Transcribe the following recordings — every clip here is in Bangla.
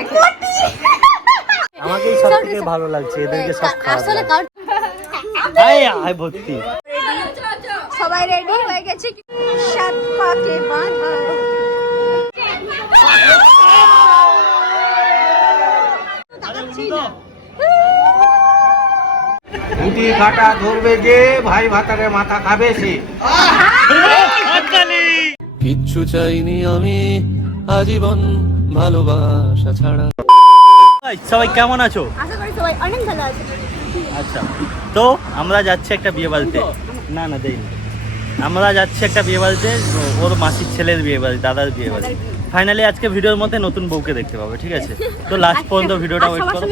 দেখে আমাকেই সবথেকে ভালো লাগছে এদেরকে সব আসলে আয় ভর্তি সবাই রেডি হয়ে গেছে সাত পাকে বাঁধা উটি কাটা ধরবে যে ভাই ভাতারে মাথা খাবে সে। কিচ্ছু চাইনি আমি আজীবন ভালোবাসা ছাড়া। সবাই কেমন আছো? আশা করি সবাই অনেক ভালো আছে। আচ্ছা, তো আমরা যাচ্ছি একটা বিয়ে বাড়িতে। না না দেইনি। আমরা যাচ্ছি একটা বিয়ে বাড়িতে, ওর মাসির ছেলের বিয়ে বাড়ি, দাদার বিয়ে বাড়ি। ফাইনালি আজকে ভিডিওর মধ্যে নতুন বউকে দেখতে পাবে, ঠিক আছে? তো লাস্ট পর্যন্ত ভিডিওটা ওয়েট করো।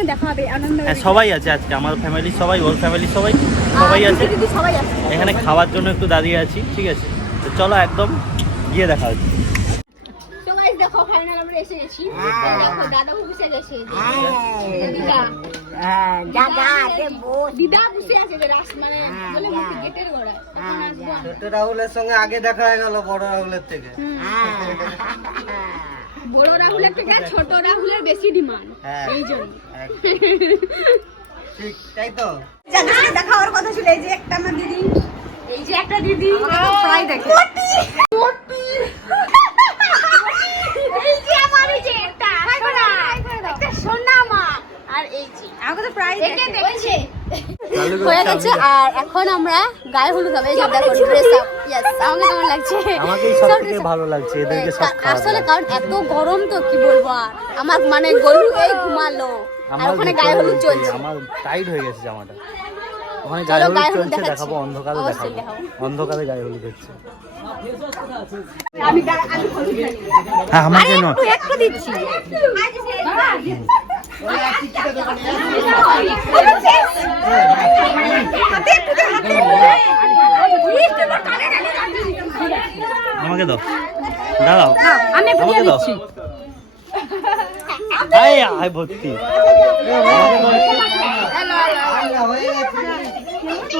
হ্যাঁ সবাই আছে আজকে, আমার ফ্যামিলি সবাই, ওর ফ্যামিলি সবাই আছে। এখানে খাওয়ার জন্য একটু দাঁড়িয়ে আছি, ঠিক আছে? তো চলো একদম গিয়ে দেখা হচ্ছে। দেখো ফাইনাল আমরা এসে গেছি। দেখো দাদা বসে গেছে। দিদা বসে আছে মানে বলে গেটের গোড়ায়। ছোট রাহুলের সঙ্গে আগে দেখা হয়ে গেল বড় রাহুলের থেকে। বড় রাহুলের থেকে ছোট রাহুলের বেশি ডিমান্ড, এই জন্য। ঠিক তাই তো। জানাতে দেখা হওয়ার কথা ছিল। এই যে একটা আমার দিদি, এই যে একটা দিদি প্রায় দেখে এই যে আমার এই যে একটা সোনা মা, আর এই যে আমাকে তো প্রায় দেখেছে হয়ে গেছে। আর এখন আমরা গায়ে হলুদ হবে। এই যে দেখো ড্রেস আপ। ইয়েস, আমাকে কেমন লাগছে? আমাকেই সবথেকে ভালো লাগছে এদেরকে সব আসলে কারণ এত গরম তো কি বলবো। আর আমার মানে গরু এই ঘুমালো আর ওখানে গায়ে হলুদ চলছে। আমার টাইট হয়ে গেছে জামাটা। ওখানে গায়ে হলুদ চলছে, দেখাবো অন্ধকারে, দেখাবো অন্ধকারে গায়ে হলুদ হচ্ছে। হ্যাঁ আমাকে নয়, একটু দিচ্ছি। আমাকে দাও, দাঁড়াও আমি আমাকে দাও। আয় ভর্তি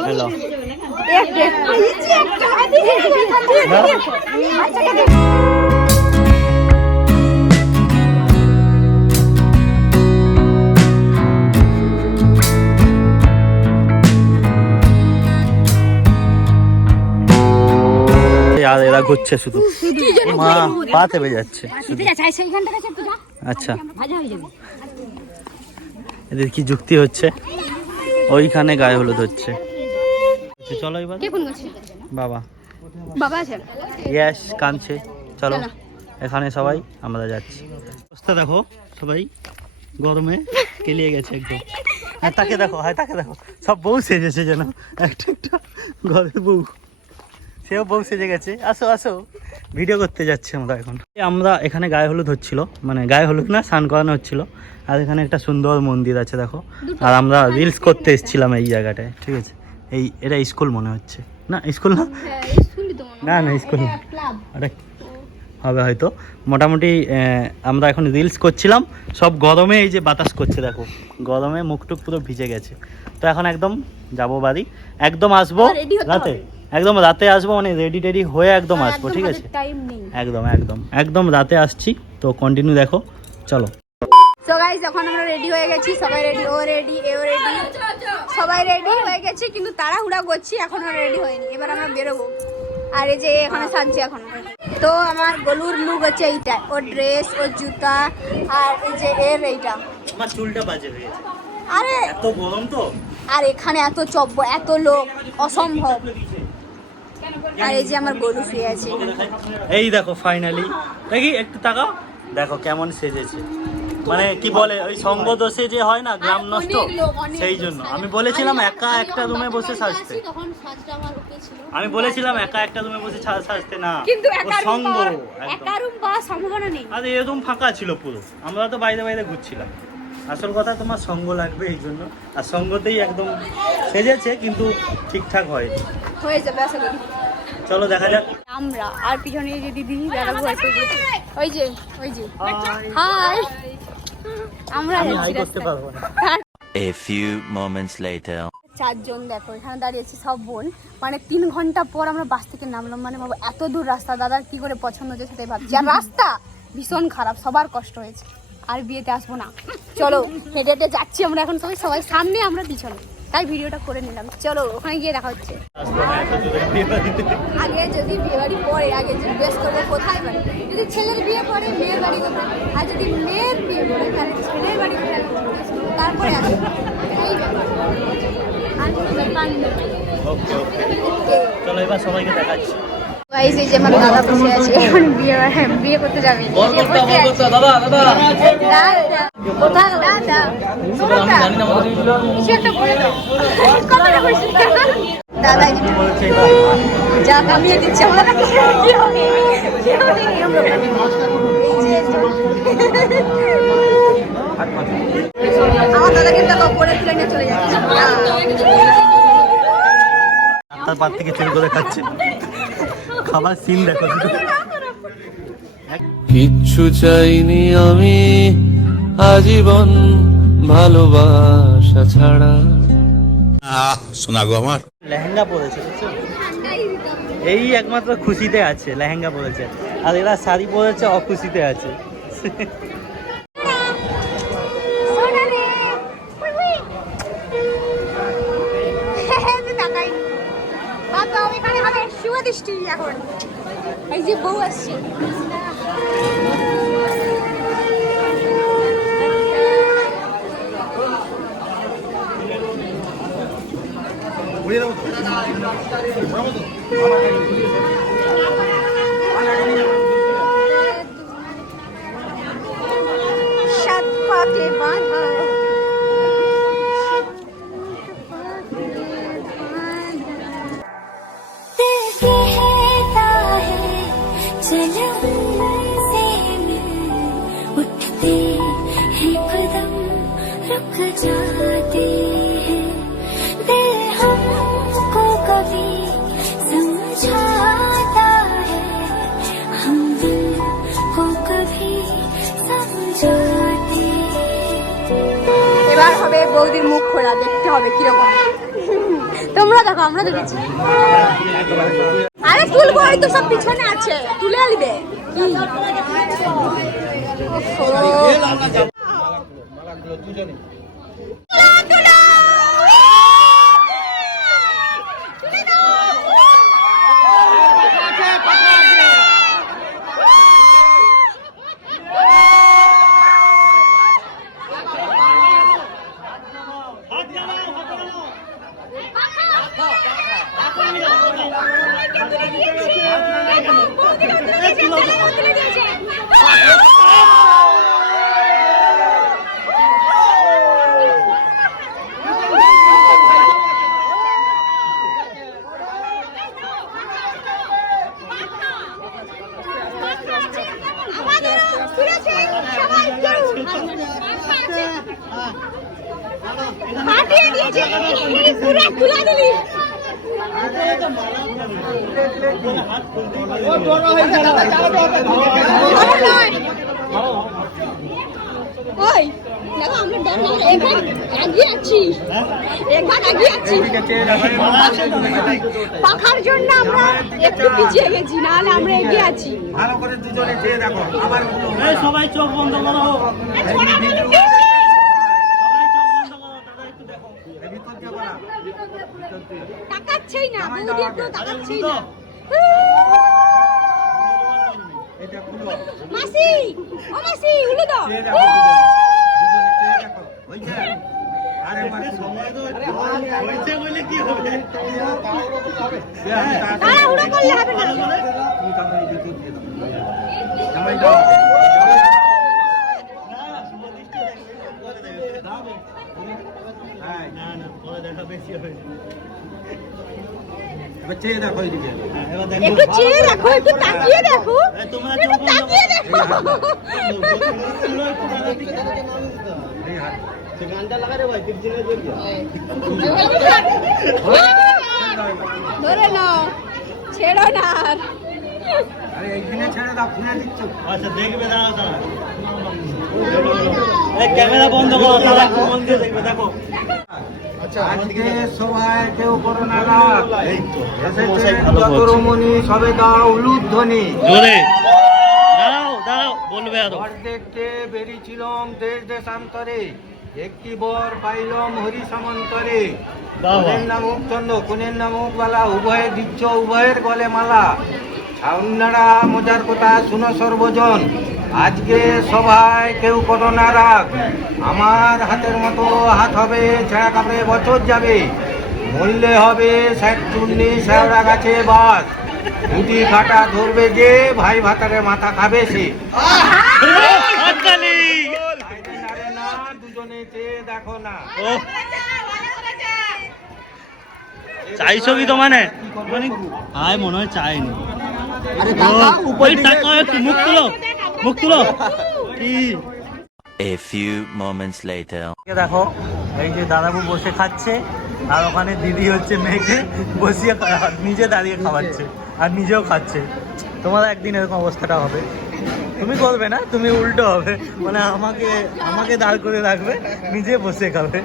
হ্যালো। আর এরা ঘুরছে শুধু, মা পা চেপে যাচ্ছে। আচ্ছা এদের কি যুক্তি হচ্ছে? ওইখানে গায়ে হলুদ হচ্ছে। চলো এবার বাবা বাবা আছে, ইয়েস কাঁদছে। চলো এখানে সবাই আমরা যাচ্ছি। অবস্থা দেখো, সবাই গরমে কেলিয়ে গেছে একদম। হ্যাঁ তাকে দেখো, হ্যাঁ তাকে দেখো, সব বউ সেজেছে যেন একটা একটা ঘরের বউ। সেও বউ সেজে গেছে। আসো আসো, ভিডিও করতে যাচ্ছি আমরা এখন। আমরা এখানে গায়ে হলুদ হচ্ছিল, মানে গায়ে হলুদ না, স্নান করানো হচ্ছিল। আর এখানে একটা সুন্দর মন্দির আছে দেখো। আর আমরা রিলস করতে এসেছিলাম এই জায়গাটায়, ঠিক আছে? এটা স্কুল মনে হচ্ছে। না স্কুল না, না না স্কুল না, আরে হবে হয়তো। মোটামুটি আমরা এখন রিলস করছিলাম, সব গরমে এই যে বাতাস করছে দেখো, গরমে মুখটুক পুরো ভিজে গেছে। তো এখন একদম যাবো বাড়ি, একদম আসবো রাতে, একদম রাতে আসবো, মানে রেডি টেডি হয়ে একদম আসবো, ঠিক আছে? একদম একদম একদম রাতে আসছি। তো কন্টিনিউ দেখো, চলো। সো গাইস এখন আমরা রেডি হয়ে গেছি, সবাই রেডি, ও রেডি, এও রেডি, সবাই রেডি হয়ে গেছে, কিন্তু তাড়াহুড়া করছি, এখনো রেডি হয়নি। এবার আমরা বেরোবো। আর এই যে এখানে সাজছি এখন। তো আমার গলুর লুক হচ্ছে এইটা, ওর ড্রেস, ওর জুতা, আর এই যে এর এইটা। আমার চুলটা বাজে হয়ে গেছে, আরে এত গরম তো। আর এখানে এত চব্য, এত লোক, অসম্ভব। আর এই যে আমার গলু শুয়ে আছে। এই দেখো ফাইনালি, দেখি একটু তাকাও, দেখো কেমন সেজেছে। মানে কি বলে ওই সঙ্গ দোষে যে হয় না, গ্রাম নষ্ট, সেই জন্য আমি বলেছিলাম একা একটা রুমে বসে সাজতে। আমি বলেছিলাম একা একটা রুমে বসে সাজতে না, কিন্তু সঙ্গ একা রুম পাওয়ার সম্ভাবনা নেই। আর এরকম ফাঁকা ছিল পুরো, আমরা তো বাইরে বাইরে ঘুরছিলাম। আসল কথা তোমার সঙ্গ লাগবে এই জন্য, আর সঙ্গতেই একদম সেজেছে, কিন্তু ঠিকঠাক হয়নি। হয়ে যাবে আশা করি। চলো দেখা যাক। আমরা আর পিছনে যে দিদি দাদা ওই যে হাই, আমরা আমি হাই করতে পারবো না। A few moments later. চারজন দেখো এখানে দাঁড়িয়েছি, সব বোন। মানে 3 ঘন্টা পর আমরা বাস থেকে নামলাম। মানে বাবা এত দূর রাস্তা, দাদার কি করে পছন্দ হচ্ছে সেটাই ভাবছি। আর রাস্তা ভীষণ খারাপ, সবার কষ্ট হয়েছে। আর বিয়েতে আসবো না। চলো হেঁটে হেঁটে যাচ্ছি আমরা এখন, সবাই সামনে আমরা পিছনে, তাই ভিডিওটা করে নিলাম। চলো ওখানে গিয়ে দেখা হচ্ছে। আগে যদি বিয়ে বাড়ি পরে আগে জিজ্ঞেস করবো কোথায় বাড়ি, যদি ছেলের বিয়ে পরে মেয়ের বাড়ি কোথায়, আর যদি মেয়ের বিয়ে পরে তাহলে ছেলের বাড়ি কোথায়, তারপরে আসবো। এই ব্যাপার আর কোনো ব্যাপার নেই। চলো এবার সবাইকে দেখাচ্ছি। গাইস এই যে আমার দাদা বসে আছে, এখন বিয়ে করতে যাবে। দাদা কোথায় দাদা? কিছু একটা বলে দাও। দাদা যা কামিয়ে দিচ্ছে আমরা কি হবে? আমার দাদা কিন্তু পরে ট্রেনে চলে যাচ্ছে, তার পার থেকে চুরি করে খাচ্ছে। খাবার সিন দেখো শুধু। কিচ্ছু চাইনি আমি আজীবন ভালোবাসা ছাড়া। শোনা গো আমার লেহেঙ্গা পরেছে বুঝছো? এই একমাত্র খুশিতে আছে, লেহেঙ্গা পরেছে, আর এরা শাড়ি পরেছে অখুশিতে আছে। এখন এই যে বউ আসছে, সাত পাকে বাঁধা उठते हैं कदम रुक जाते हैं दिल हमको कभी समझाता है हम दिल को कभी समझाते এবার হবে বৌদির মুখ খোলা, দেখতে হবে কিরকম। তোমরা দেখো, আমরা দেখেছি। আরে তুলবো, এই তো সব পিছনে আছে, তুলে আনবে কি? ওই দেখো আমরা এগিয়ে আছি, পাখার জন্য আমরা একটু পিছিয়ে গেছি, নাহলে আমরা এগিয়ে আছি। ভালো করে দুজনে চেয়ে দেখো আবার সবাই চোখ বন্ধ করো, তাকাচ্ছেই না, বৌদি একটু তাকাচ্ছেই না। মাসি, ও মাসি হুলে দাও। তাড়াহুড়ো করলে হবে না। চেয়ে দেখো এইদিকে, একটু চেয়ে দেখো, একটু তাকিয়ে দেখো, একটু তাকিয়ে দেখো। ধরে নাও, ছেড়ো না। আরে এইখানে ছেড়ে দাও, ফোনে দিচ্ছ। আচ্ছা দেখবে, দাঁড়াও দাঁড়াও, ক্যামেরা বন্ধ করো, তারা একটু মন দিয়ে দেখবে। দেখো আজকে সবাই কেউ করো না রাত, যত রমণী সবে দাও উলুধ্বনি। জোরে দাঁড়াও দাঁড়াও বলবে আরো। বর দেখতে বেরিয়েছিলাম দেশ দেশান্তরে, একটি বর পাইলাম হরি সামন্তরে। বাহ। কনের নামক চন্দ্র, কনের নামক বালা, উভয়ে দিচ্ছ উভয়ের গলে মালা। আপনারা মজার কথা শুনো সর্বজন, আজকে সবাই কেউ করো না রাগ। আমার হাতের মতো হাত হবে, ছায়া কাপড়ে বছর যাবে। মূল্যে হবে ষাট চুন্নি শেওড়া গাছে বাস। দুটি কাটা ধরবে যে, ভাই ভাতারে মাথা খাবে সে। হাততালি। বাইরে নাড়ে না, দুজনে চেয়ে দেখো না। ও চাইছো কি তো মানে আয় মনে হয় চাইনি। ওই টাকা একটু মুখ তুলো, মুখ তুলো। কি A few moments later. দেখো এই যে দাদাবু বসে খাচ্ছে, আর ওখানে দিদি হচ্ছে মেয়েকে বসিয়ে নিজে দাঁড়িয়ে খাওয়াচ্ছে আর নিজেও খাচ্ছে। তোমার একদিন এরকম অবস্থাটা হবে, তুমি করবে না, তুমি উল্টো হবে, মানে আমাকে দাঁড় করে রাখবে, নিজে বসে খাবে।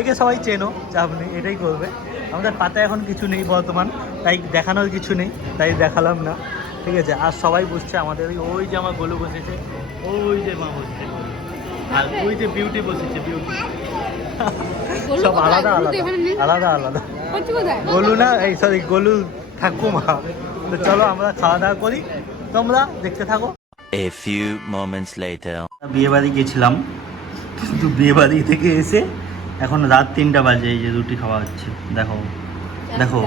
একে সবাই চেনো, চাপ নেই, এটাই করবে। আমাদের পাতে এখন কিছু নেই বর্তমান, তাই দেখানোর কিছু নেই, তাই দেখালাম না, ঠিক আছে। আর সবাই বুঝছে আমাদের ওই যে আমার গোলু বসেছে, ওই যে মা বসছে, আর ওই যে বিউটি বসেছে, বিউটি সব আলাদা আলাদা আলাদা আলাদা। গোলু না, এই সরি গোলু ঠাকুমা। তো চলো আমরা খাওয়া দাওয়া করি, তোমরা দেখতে থাকো। A few moments later. বিয়ে বাড়ি গেছিলাম, কিন্তু বিয়ে বাড়ি থেকে এসে এখন রাত 3টা বাজে, এই যে রুটি খাওয়া হচ্ছে। দেখো দেখো,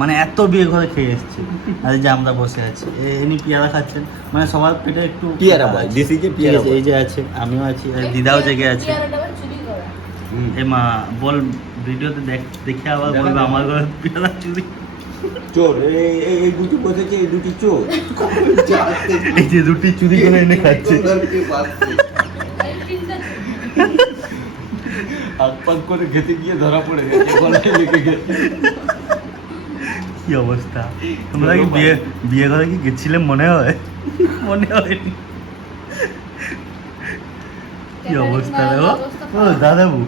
মানে এত বিয়ে ঘরে খেয়ে এসছে, আর এই যে আমরা বসে আছি, এনি পেয়ারা খাচ্ছেন, মানে সবার পেটে একটু পেয়ারা বল, দেশিকে পেয়ারা বল। এই যে আছে, আমিও আছি, আর দিদাও জেগে আছে। এ মা বল, ভিডিওতে দেখে আবার বলবে আমার ঘরে পেয়ারা চুরি। চোর, এই দুটি বসেছে, এই দুটি চোর। এই যে রুটি চুরি করে এনে খাচ্ছে। হাত করে খেতে গিয়ে ধরা পড়ে গেছে, গলায় লেগে গেছে। কি অবস্থা, তোমরা কি বিয়ে করে কি গেছিলে মনে হয়? মনে হয়নি। কি অবস্থা দেখো। ও দাদাবু,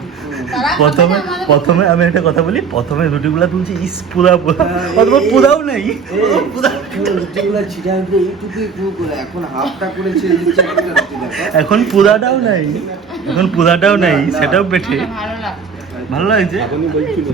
প্রথমে আমি একটা কথা বলি, প্রথমে রুটিগুলা তুলছি, ইস পুরা অথবা পুরাও নেই, এখন হাফটা করে ছেড়ে দিচ্ছে, এখন পুরাটাও নাই, এখন পুরাটাও নাই, সেটাও পেটে ভালো লাগছে। এখনই বলছিল